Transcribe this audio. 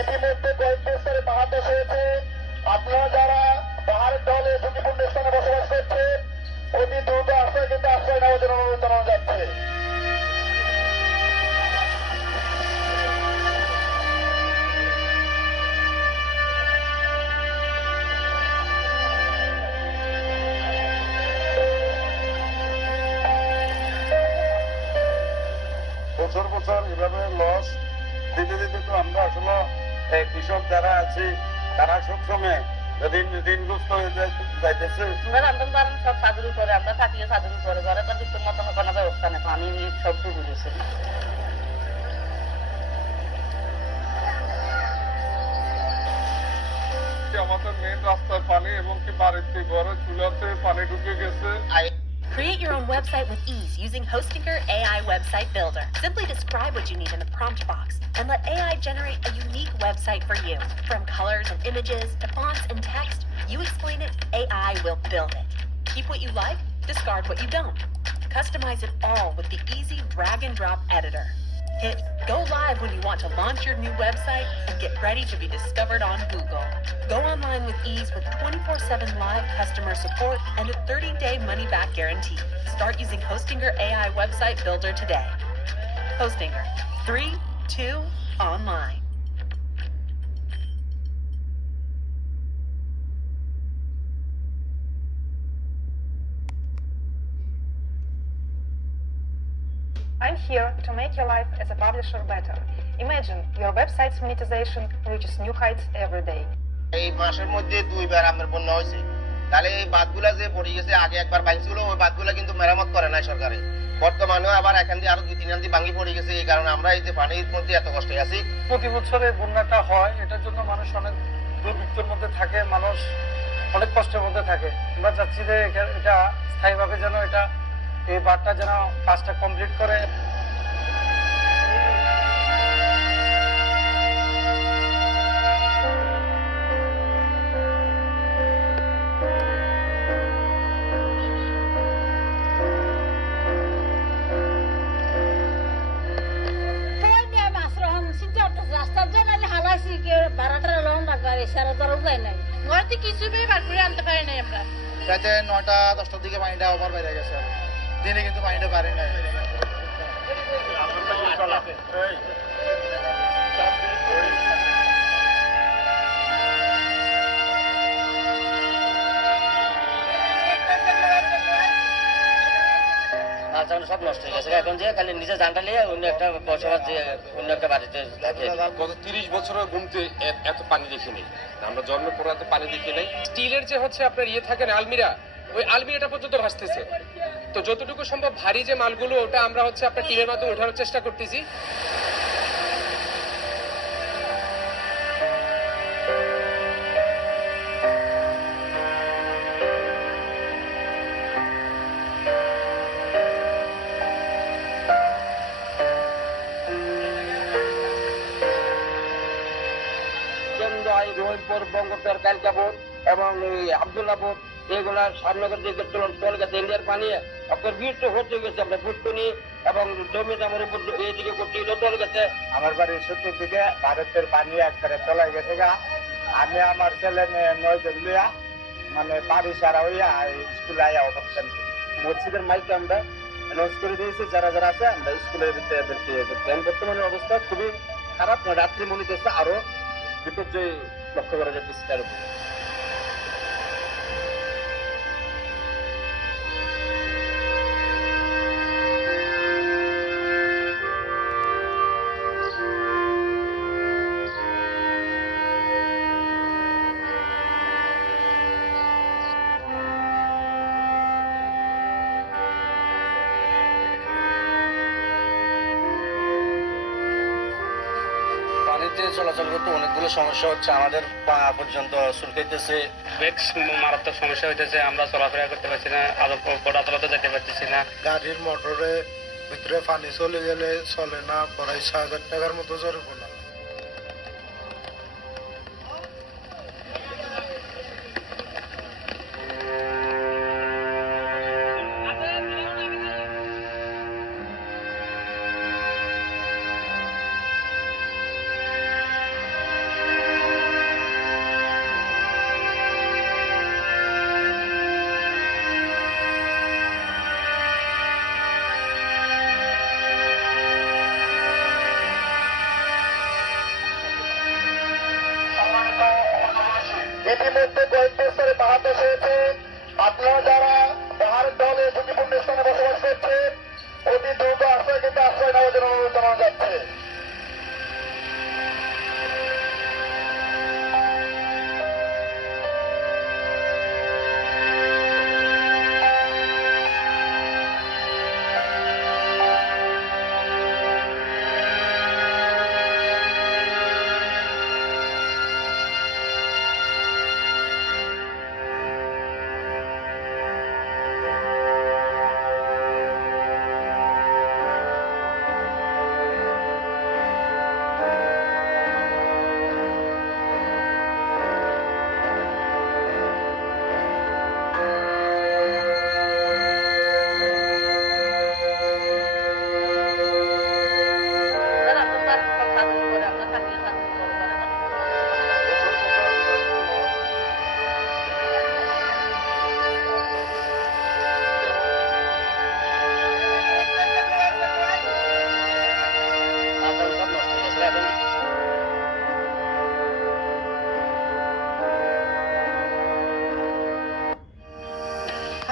ইতিমধ্যে কয়েক স্তরে পাহাড় ধসে হয়েছে। আপনারা যারা পাহাড়ের ঢলে ঝুঁকিপূর্ণ স্থানে বসবাস করছেন, অতি দ্রুত আশ্রয় কিন্তু আশ্রয় নেওয়ার জন্য অনুরোধ জানানো যাচ্ছে। বছর বছর এভাবে লস দিতে দিতে তো আমরা আসলে কৃষক যারা আছে তারা সবসময় দিন দিনগ্রস্ত হয়ে যাইতেছে। রান্ধন বাড়ন সব ছাদের উপরে আমরা থাকিও ছাদের উপরে। ঘরে তো দুটোর মতন কোনো ব্যবস্থা নেই আমাদের মেন রাস্তায় পানি এবং কি বাড়িতে ঘরে চুলাতে পানি ঢুকে গেছে। Create your own website with ease using Hostinger AI Website Builder. Simply describe what you need in the prompt box and let AI generate a unique website for you. From colors and images to fonts and text, you explain it, AI will build it. Keep what you like, discard what you don't. Customize it all with the easy drag and drop editor. Hit go live when you want to launch your new website and get ready to be discovered on Google. Go with ease with 24 7 live customer support and a 30 day money back guarantee. Start using Hostinger AI Website Builder today. Hostinger 3 2 online. I'm here to make your life as a publisher better. Imagine your website's monetization reaches new heights every day. এই মাসের মধ্যে দুইবার আমার বন্যা হয়েছে। তাহলে এই বাঁধগুলা যে পড়ে গেছে, আগে একবার ভাঙছিল, ওই বাঁধগুলা কিন্তু মেরামত করে নাই সরকারে। বর্তমানে আবার এখান দিয়ে আরও দুই, তিন ভাঙি পড়ে গেছে, এই কারণে আমরা এই যে পানির মধ্যে এত কষ্টে আছি। প্রতি বছরে বন্যাটা হয়, এটার জন্য মানুষ অনেক দুর্ভিক্ষের মধ্যে থাকে, মানুষ অনেক কষ্টের মধ্যে থাকে। আমরা চাচ্ছি যে এটা স্থায়ীভাবে যেন এটা এই বারটা যেন কাজটা কমপ্লিট করে। আমি হালাইছি কি ভাড়াটা লোন রাখবার ইশারা ধরো যায় নাই ঘরতে কিছু পেয়ে বার করে আনতে পারি নাই আমরা রাতে নটা দশটার দিকে পানিটা ওভার বাইরে গেছে দিনে কিন্তু পানিটা পারে নাই বাচ্চাগুলো সব নষ্ট হয়ে গেছে। এখন যে খালি নিজে জানটা নিয়ে অন্য একটা বসবাস যে অন্য একটা বাড়িতে থাকে। গত তিরিশ বছরের ঘুমতে এত পানি দেখিনি আমরা জন্মের পর এত পানি দেখি নাই। স্টিলের যে হচ্ছে আপনার ইয়ে থাকে না আলমিরা ওই আলমিরাটা পর্যন্ত ভাসতেছে। তো যতটুকু সম্ভব ভারী যে মালগুলো ওটা আমরা হচ্ছে আপনার টিমের মাধ্যমে ওঠানোর চেষ্টা করতেছি। চন্দাই রোহিতপুর বঙ্গোত্তর কালকাপুর এবং আবদুল্লাপুর এগুলা সামনগর দিকে চল চলে গেছে ইন্ডিয়ার পানি। ভিড় তো হতে গেছে আপনার ফুটকুনি এবং জমি জামের উপর এইদিকে করতে চলে গেছে। আমার বাড়ির সত্যি দিকে ভারতের পানি একবারে চলাই গেছে গা। আমি আমার ছেলে মেয়ে নয়জন লইয়া মানে বাড়ি সারা হইয়া স্কুলে আয়া অবস্থান মসজিদের মাইকে আমরা অ্যানাউন্স করে দিয়েছি, যারা যারা আছে, আমরা স্কুলের ভিতরে এদেরকে বর্তমানে অবস্থা খুবই খারাপ। রাত্রি মনে করছে আরও বিপর্যয় লক্ষ্য করা যাচ্ছে তার উপর। পানিতে চলাচল করতে অনেকগুলো সমস্যা হচ্ছে। আমাদের পা পর্যন্ত চুলকাইতেছে বেশ মারাত্মক সমস্যা হইতেছে আমরা চলাফেরা করতে পারছি না আদৌ গোটা চলাতে যেতে পারতেছি না। গাড়ির মোটরে ভিতরে পানি চলে গেলে চলে না প্রায় ছ হাজার টাকার মতো জরিমানা। ধসে হয়েছে। আপনারা যারা